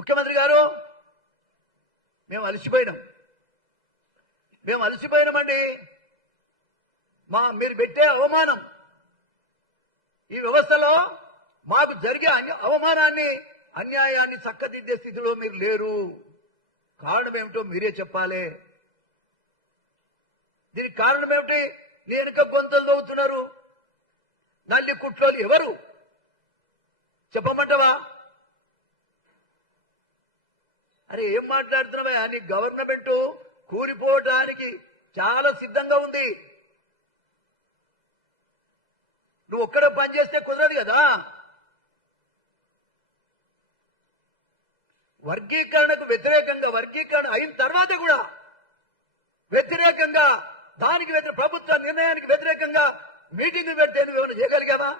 ముఖ్యమంత్రి గారు మేము అలసిపోయినామండి. మీరు పెట్టే అవమానం, ఈ వ్యవస్థలో మాకు జరిగే అవమానాన్ని, అన్యాయాన్ని చక్కదిద్దే స్థితిలో మీరు లేరు. కారణం ఏమిటో మీరే చెప్పాలి. దీనికి కారణం ఏమిటి? నీ వెనుక గొంతులు తవ్వుతున్నారు నల్లి కుట్లోలు ఎవరు చెప్పమంటావా? అరే ఏం మాట్లాడుతున్నావా? నీ గవర్నమెంట్ కూలిపోవడానికి చాలా సిద్ధంగా ఉంది. నువ్వు ఒక్కడే పని చేస్తే కుదరదు కదా. వర్గీకరణకు వ్యతిరేకంగా, వర్గీకరణ అయిన తర్వాత కూడా వ్యతిరేకంగా, దానికి ప్రభుత్వ నిర్ణయానికి వ్యతిరేకంగా మీటింగ్ పెడితే నువ్వు ఏమైనా చేయగలిగావా?